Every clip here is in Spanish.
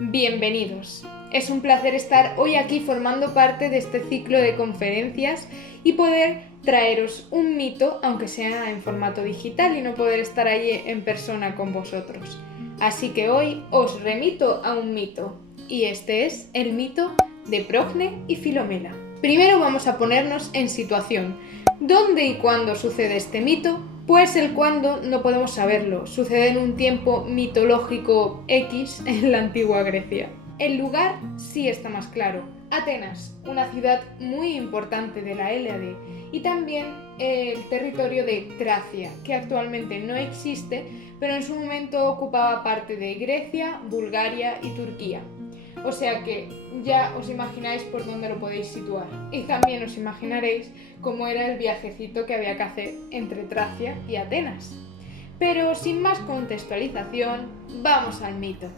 Bienvenidos. Es un placer estar hoy aquí formando parte de este ciclo de conferencias y poder traeros un mito, aunque sea en formato digital y no poder estar allí en persona con vosotros. Así que hoy os remito a un mito, y este es el mito de Procne y Filomela. Primero vamos a ponernos en situación. ¿Dónde y cuándo sucede este mito? Pues el cuándo no podemos saberlo. Sucede en un tiempo mitológico X en la antigua Grecia. El lugar sí está más claro. Atenas, una ciudad muy importante de la Hélade, y también el territorio de Tracia, que actualmente no existe, pero en su momento ocupaba parte de Grecia, Bulgaria y Turquía. O sea que ya os imagináis por dónde lo podéis situar. Y también os imaginaréis cómo era el viajecito que había que hacer entre Tracia y Atenas. Pero sin más contextualización, vamos al mito.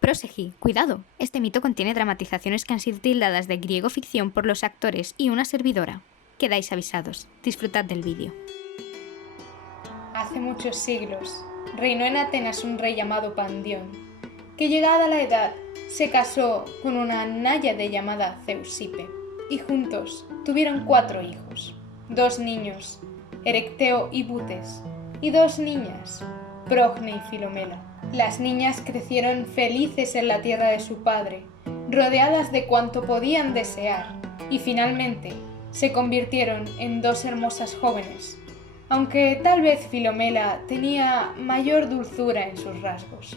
Proseguí, cuidado, este mito contiene dramatizaciones que han sido tildadas de griego ficción por los actores y una servidora. Quedáis avisados, disfrutad del vídeo. Hace muchos siglos, reinó en Atenas un rey llamado Pandión, que llegada la edad se casó con una náyade llamada Zeusippe, y juntos tuvieron 4 hijos, 2 niños, Erecteo y Butes, y 2 niñas, Procne y Filomela. Las niñas crecieron felices en la tierra de su padre, rodeadas de cuanto podían desear, y finalmente se convirtieron en 2 hermosas jóvenes, aunque tal vez Filomela tenía mayor dulzura en sus rasgos.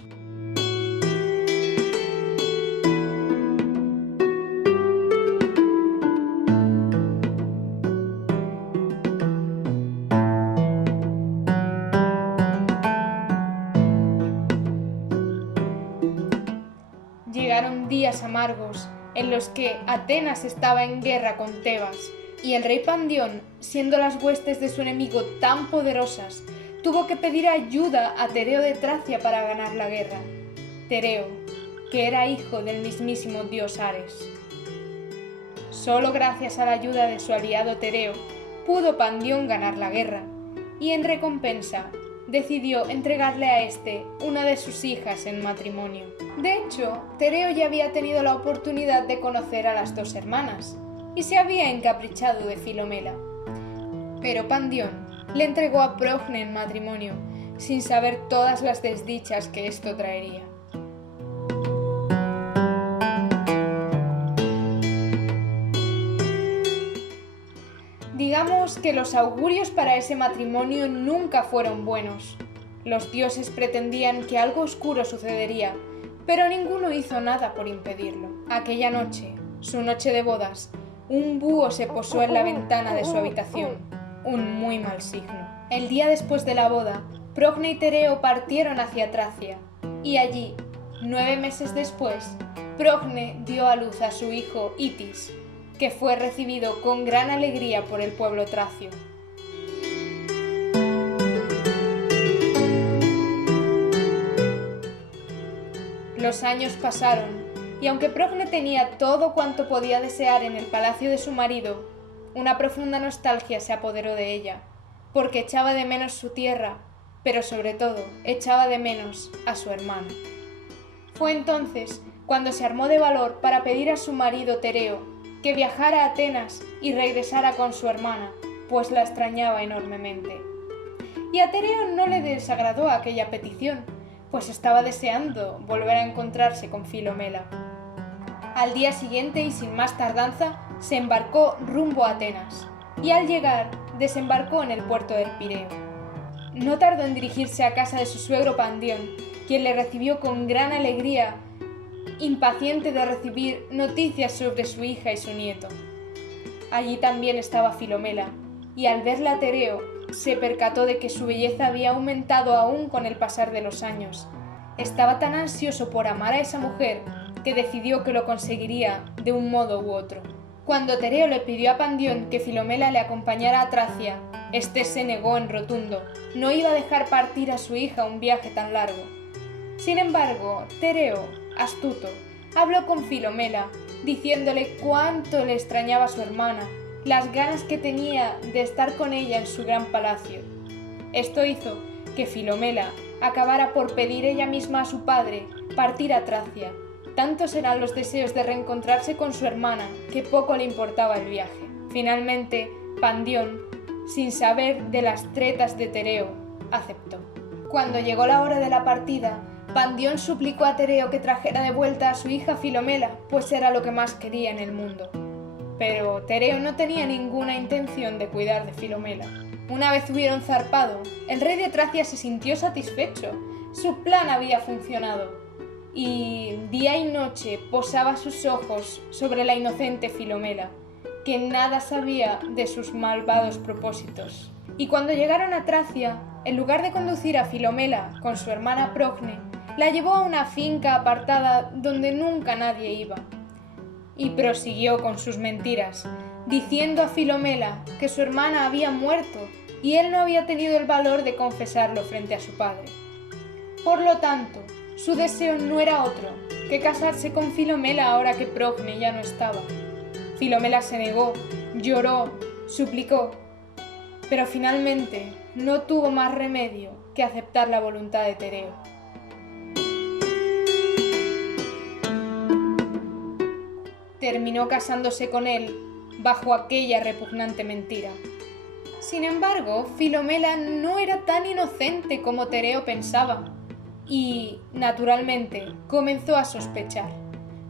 Llegaron días amargos en los que Atenas estaba en guerra con Tebas, y el rey Pandión, siendo las huestes de su enemigo tan poderosas, tuvo que pedir ayuda a Tereo de Tracia para ganar la guerra. Tereo, que era hijo del mismísimo dios Ares. Solo gracias a la ayuda de su aliado Tereo pudo Pandión ganar la guerra, y en recompensa decidió entregarle a este una de sus hijas en matrimonio. De hecho, Tereo ya había tenido la oportunidad de conocer a las 2 hermanas, y se había encaprichado de Filomela. Pero Pandión le entregó a Procne en matrimonio, sin saber todas las desdichas que esto traería. Digamos que los augurios para ese matrimonio nunca fueron buenos. Los dioses pretendían que algo oscuro sucedería, pero ninguno hizo nada por impedirlo. Aquella noche, su noche de bodas, un búho se posó en la ventana de su habitación, un muy mal signo. El día después de la boda, Procne y Tereo partieron hacia Tracia, y allí, 9 meses después, Procne dio a luz a su hijo Itis, que fue recibido con gran alegría por el pueblo tracio. Los años pasaron, y aunque Procne tenía todo cuanto podía desear en el palacio de su marido, una profunda nostalgia se apoderó de ella, porque echaba de menos su tierra, pero sobre todo echaba de menos a su hermano. Fue entonces cuando se armó de valor para pedir a su marido Tereo que viajara a Atenas y regresara con su hermana, pues la extrañaba enormemente. Y a Tereo no le desagradó aquella petición, pues estaba deseando volver a encontrarse con Filomela. Al día siguiente y sin más tardanza, se embarcó rumbo a Atenas, y al llegar desembarcó en el puerto del Pireo. No tardó en dirigirse a casa de su suegro Pandión, quien le recibió con gran alegría, impaciente de recibir noticias sobre su hija y su nieto. Allí también estaba Filomela, y al verla a Tereo, se percató de que su belleza había aumentado aún con el pasar de los años. Estaba tan ansioso por amar a esa mujer que decidió que lo conseguiría de un modo u otro. Cuando Tereo le pidió a Pandión que Filomela le acompañara a Tracia, éste se negó en rotundo. No iba a dejar partir a su hija un viaje tan largo. Sin embargo, Tereo, astuto, habló con Filomela, diciéndole cuánto le extrañaba a su hermana, las ganas que tenía de estar con ella en su gran palacio. Esto hizo que Filomela acabara por pedir ella misma a su padre partir a Tracia. Tantos eran los deseos de reencontrarse con su hermana que poco le importaba el viaje. Finalmente, Pandión, sin saber de las tretas de Tereo, aceptó. Cuando llegó la hora de la partida, Pandión suplicó a Tereo que trajera de vuelta a su hija Filomela, pues era lo que más quería en el mundo. Pero Tereo no tenía ninguna intención de cuidar de Filomela. Una vez hubieron zarpado, el rey de Tracia se sintió satisfecho. Su plan había funcionado. Y día y noche posaba sus ojos sobre la inocente Filomela, que nada sabía de sus malvados propósitos. Y cuando llegaron a Tracia, en lugar de conducir a Filomela con su hermana Progne, la llevó a una finca apartada donde nunca nadie iba. Y prosiguió con sus mentiras, diciendo a Filomela que su hermana había muerto y él no había tenido el valor de confesarlo frente a su padre. Por lo tanto, su deseo no era otro que casarse con Filomela ahora que Progne ya no estaba. Filomela se negó, lloró, suplicó, pero finalmente no tuvo más remedio que aceptar la voluntad de Tereo. Terminó casándose con él bajo aquella repugnante mentira. Sin embargo, Filomela no era tan inocente como Tereo pensaba. Y, naturalmente, comenzó a sospechar,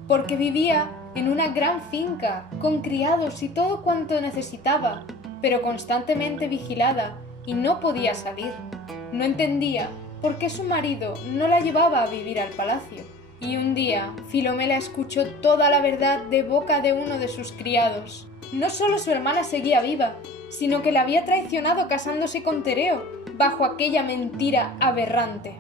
porque vivía en una gran finca, con criados y todo cuanto necesitaba, pero constantemente vigilada, y no podía salir. No entendía por qué su marido no la llevaba a vivir al palacio. Y un día, Filomela escuchó toda la verdad de boca de uno de sus criados. No solo su hermana seguía viva, sino que la había traicionado casándose con Tereo, bajo aquella mentira aberrante.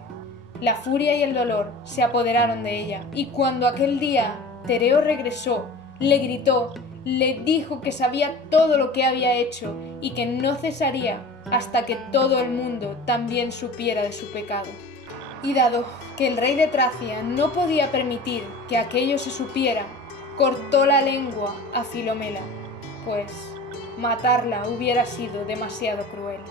La furia y el dolor se apoderaron de ella, y cuando aquel día Tereo regresó, le gritó, le dijo que sabía todo lo que había hecho y que no cesaría hasta que todo el mundo también supiera de su pecado. Y dado que el rey de Tracia no podía permitir que aquello se supiera, cortó la lengua a Filomela, pues matarla hubiera sido demasiado cruel.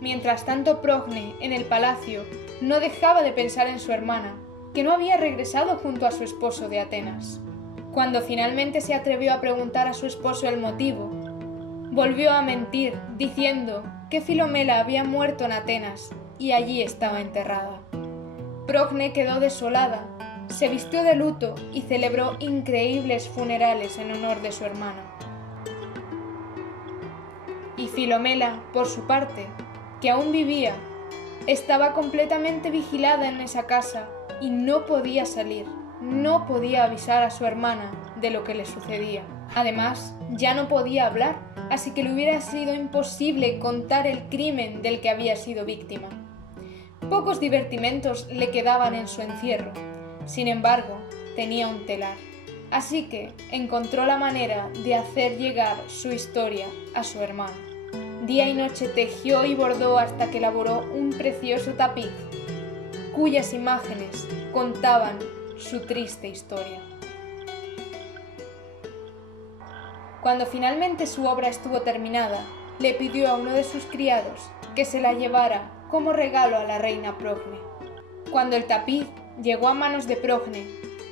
Mientras tanto, Progne, en el palacio, no dejaba de pensar en su hermana, que no había regresado junto a su esposo de Atenas. Cuando finalmente se atrevió a preguntar a su esposo el motivo, volvió a mentir, diciendo que Filomela había muerto en Atenas y allí estaba enterrada. Progne quedó desolada, se vistió de luto y celebró increíbles funerales en honor de su hermana. Y Filomela, por su parte, que aún vivía, estaba completamente vigilada en esa casa y no podía salir, no podía avisar a su hermana de lo que le sucedía. Además, ya no podía hablar, así que le hubiera sido imposible contar el crimen del que había sido víctima. Pocos divertimentos le quedaban en su encierro. Sin embargo, tenía un telar, así que encontró la manera de hacer llegar su historia a su hermano. Día y noche tejió y bordó hasta que elaboró un precioso tapiz, cuyas imágenes contaban su triste historia. Cuando finalmente su obra estuvo terminada, le pidió a uno de sus criados que se la llevara como regalo a la reina Progne. Cuando el tapiz llegó a manos de Progne,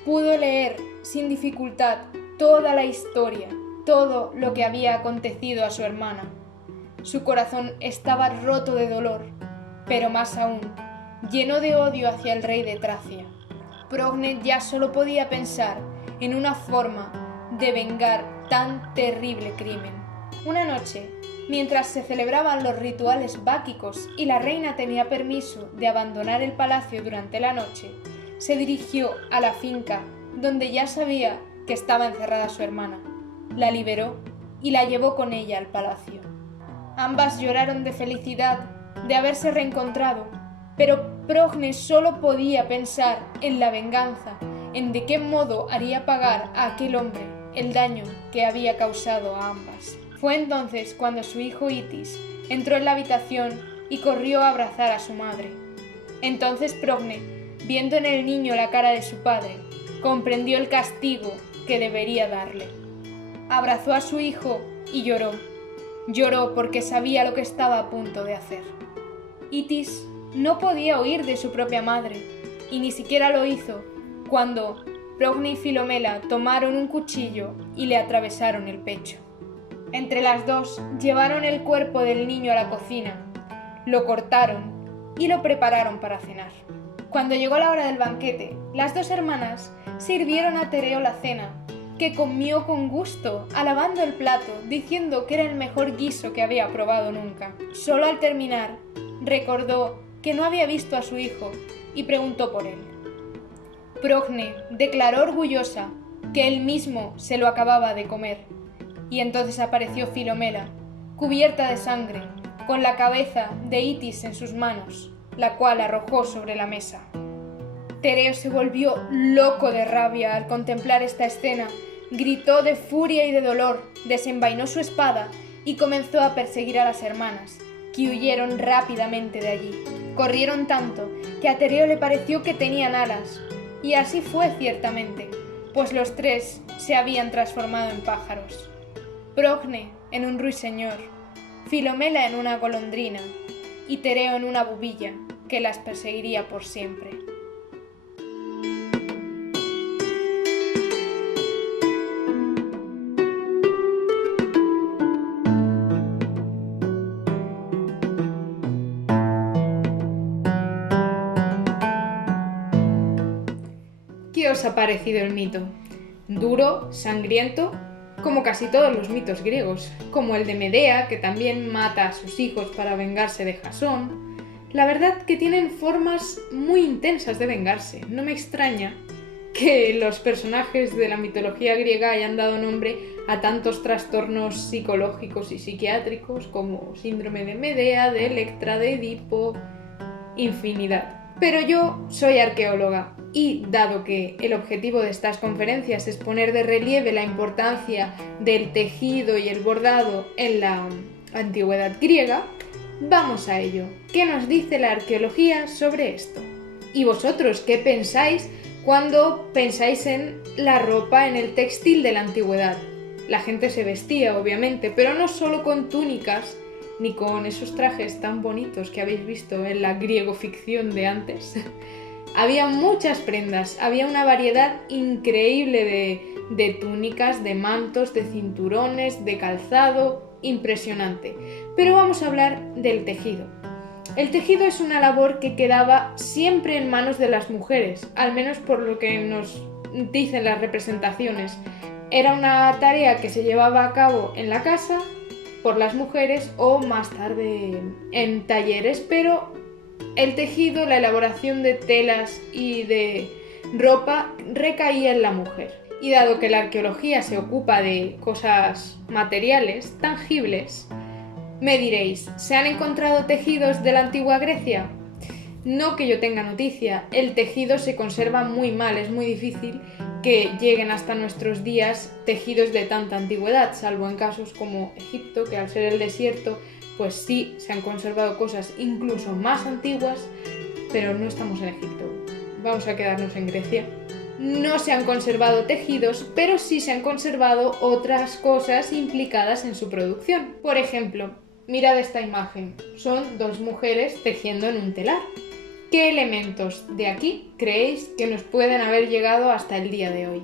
pudo leer sin dificultad toda la historia, todo lo que había acontecido a su hermana. Su corazón estaba roto de dolor, pero más aún, lleno de odio hacia el rey de Tracia. Progne ya solo podía pensar en una forma de vengar tan terrible crimen. Una noche, mientras se celebraban los rituales báquicos y la reina tenía permiso de abandonar el palacio durante la noche, se dirigió a la finca donde ya sabía que estaba encerrada su hermana. La liberó y la llevó con ella al palacio. Ambas lloraron de felicidad de haberse reencontrado, Pero Progne solo podía pensar en la venganza, en de qué modo haría pagar a aquel hombre el daño que había causado a ambas. Fue entonces cuando su hijo Itis entró en la habitación y corrió a abrazar a su madre. Entonces Progne, viendo en el niño la cara de su padre, comprendió el castigo que debería darle. Abrazó a su hijo y lloró. Lloró porque sabía lo que estaba a punto de hacer. Itis no podía huir de su propia madre, y ni siquiera lo hizo cuando Progne y Filomela tomaron un cuchillo y le atravesaron el pecho. Entre las dos llevaron el cuerpo del niño a la cocina, lo cortaron y lo prepararon para cenar. Cuando llegó la hora del banquete, las dos hermanas sirvieron a Tereo la cena, que comió con gusto, alabando el plato, diciendo que era el mejor guiso que había probado nunca. Solo al terminar, recordó que no había visto a su hijo y preguntó por él. Progne declaró orgullosa que él mismo se lo acababa de comer, y entonces apareció Filomela, cubierta de sangre, con la cabeza de Itis en sus manos, la cual arrojó sobre la mesa. Tereo se volvió loco de rabia al contemplar esta escena, gritó de furia y de dolor, desenvainó su espada y comenzó a perseguir a las hermanas, que huyeron rápidamente de allí. Corrieron tanto que a Tereo le pareció que tenían alas, y así fue ciertamente, pues los tres se habían transformado en pájaros. Progne en un ruiseñor, Filomela en una golondrina y Tereo en una bubilla que las perseguiría por siempre. ¿Qué os ha parecido el mito? Duro, sangriento, como casi todos los mitos griegos, como el de Medea, que también mata a sus hijos para vengarse de Jasón. La verdad que tienen formas muy intensas de vengarse. No me extraña que los personajes de la mitología griega hayan dado nombre a tantos trastornos psicológicos y psiquiátricos como síndrome de Medea, de Electra, de Edipo, infinidad. Pero yo soy arqueóloga y, dado que el objetivo de estas conferencias es poner de relieve la importancia del tejido y el bordado en la antigüedad griega, vamos a ello. ¿Qué nos dice la arqueología sobre esto? ¿Y vosotros qué pensáis cuando pensáis en la ropa, en el textil de la antigüedad? La gente se vestía, obviamente, pero no solo con túnicas, ni con esos trajes tan bonitos que habéis visto en la griegoficción de antes. Había muchas prendas, había una variedad increíble de túnicas, de mantos, de cinturones, de calzado, impresionante. Pero vamos a hablar del tejido. El tejido es una labor que quedaba siempre en manos de las mujeres, al menos por lo que nos dicen las representaciones. Era una tarea que se llevaba a cabo en la casa por las mujeres o más tarde en talleres, pero el tejido, la elaboración de telas y de ropa recaía en la mujer. Y dado que la arqueología se ocupa de cosas materiales, tangibles, me diréis, ¿se han encontrado tejidos de la antigua Grecia? No que yo tenga noticia, el tejido se conserva muy mal, es muy difícil que lleguen hasta nuestros días tejidos de tanta antigüedad, salvo en casos como Egipto, que al ser el desierto, pues sí, se han conservado cosas incluso más antiguas, pero no estamos en Egipto, vamos a quedarnos en Grecia. No se han conservado tejidos, pero sí se han conservado otras cosas implicadas en su producción. Por ejemplo, mirad esta imagen, son dos mujeres tejiendo en un telar. ¿Qué elementos de aquí creéis que nos pueden haber llegado hasta el día de hoy?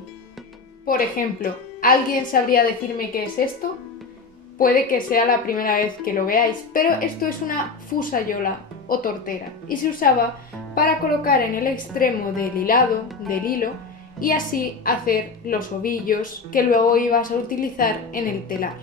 Por ejemplo, ¿alguien sabría decirme qué es esto? Puede que sea la primera vez que lo veáis, pero esto es una fusayola o tortera y se usaba para colocar en el extremo del hilado, del hilo, y así hacer los ovillos que luego ibas a utilizar en el telar.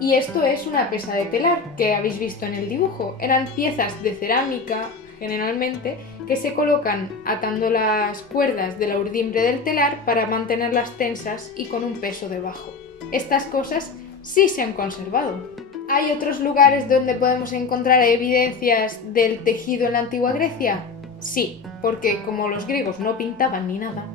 Y esto es una pesa de telar que habéis visto en el dibujo. Eran piezas de cerámica, generalmente, que se colocan atando las cuerdas de la urdimbre del telar para mantenerlas tensas y con un peso debajo. Estas cosas sí se han conservado. ¿Hay otros lugares donde podemos encontrar evidencias del tejido en la antigua Grecia? Sí, porque como los griegos no pintaban ni nada,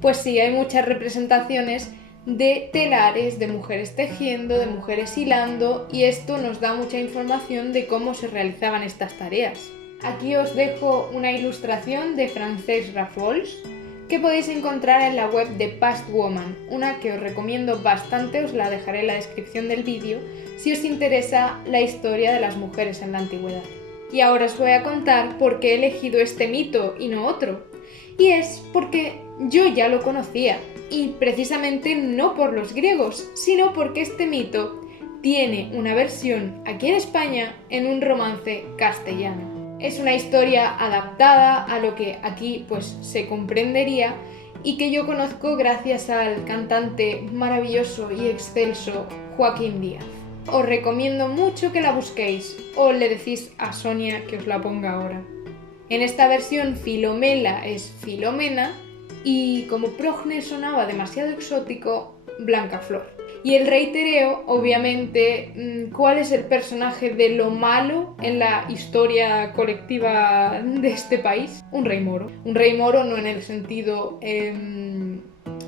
pues sí, hay muchas representaciones de telares, de mujeres tejiendo, de mujeres hilando, y esto nos da mucha información de cómo se realizaban estas tareas. Aquí os dejo una ilustración de Francesc Rafols que podéis encontrar en la web de Past Woman, una que os recomiendo bastante, os la dejaré en la descripción del vídeo si os interesa la historia de las mujeres en la antigüedad. Y ahora os voy a contar por qué he elegido este mito y no otro. Y es porque yo ya lo conocía, y precisamente no por los griegos, sino porque este mito tiene una versión aquí en España en un romance castellano. Es una historia adaptada a lo que aquí pues se comprendería y que yo conozco gracias al cantante maravilloso y excelso Joaquín Díaz. Os recomiendo mucho que la busquéis o le decís a Sonia que os la ponga ahora. En esta versión Filomela es Filomena y como Progne sonaba demasiado exótico, Blancaflor. Y el rey Tereo, obviamente, ¿cuál es el personaje de lo malo en la historia colectiva de este país? Un rey moro. Un rey moro no en el sentido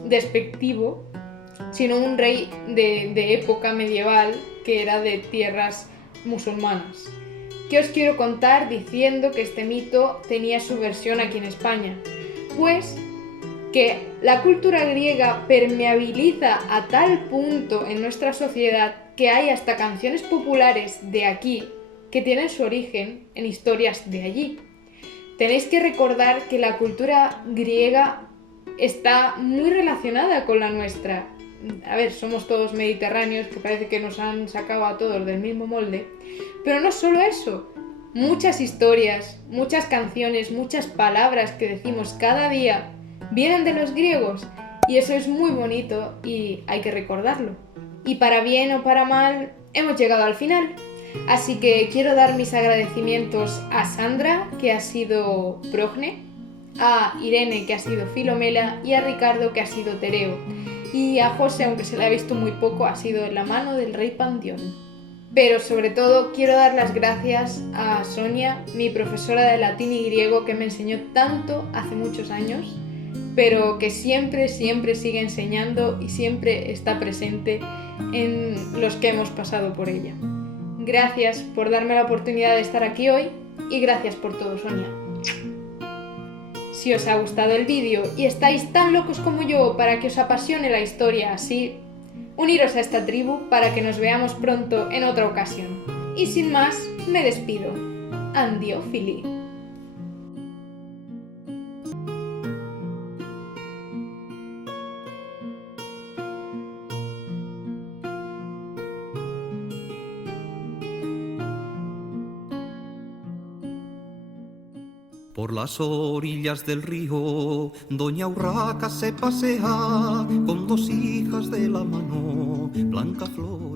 despectivo, sino un rey de época medieval que era de tierras musulmanas. ¿Qué os quiero contar diciendo que este mito tenía su versión aquí en España? Pues que la cultura griega permeabiliza a tal punto en nuestra sociedad que hay hasta canciones populares de aquí que tienen su origen en historias de allí. Tenéis que recordar que la cultura griega está muy relacionada con la nuestra. A ver, somos todos mediterráneos, que parece que nos han sacado a todos del mismo molde, pero no solo eso. Muchas historias, muchas canciones, muchas palabras que decimos cada día vienen de los griegos y eso es muy bonito y hay que recordarlo. Y para bien o para mal, hemos llegado al final. Así que quiero dar mis agradecimientos a Sandra, que ha sido Progne, a Irene, que ha sido Filomela, y a Ricardo, que ha sido Tereo. Y a José, aunque se le ha visto muy poco, ha sido en la mano del rey Pandión. Pero sobre todo quiero dar las gracias a Sonia, mi profesora de latín y griego, que me enseñó tanto hace muchos años, pero que siempre sigue enseñando y siempre está presente en los que hemos pasado por ella. Gracias por darme la oportunidad de estar aquí hoy y gracias por todo, Sonia. Si os ha gustado el vídeo y estáis tan locos como yo para que os apasione la historia así, uniros a esta tribu para que nos veamos pronto en otra ocasión. Y sin más, me despido. Andiófili. Por las orillas del río, doña Urraca se pasea con dos hijas de la mano, Blancaflor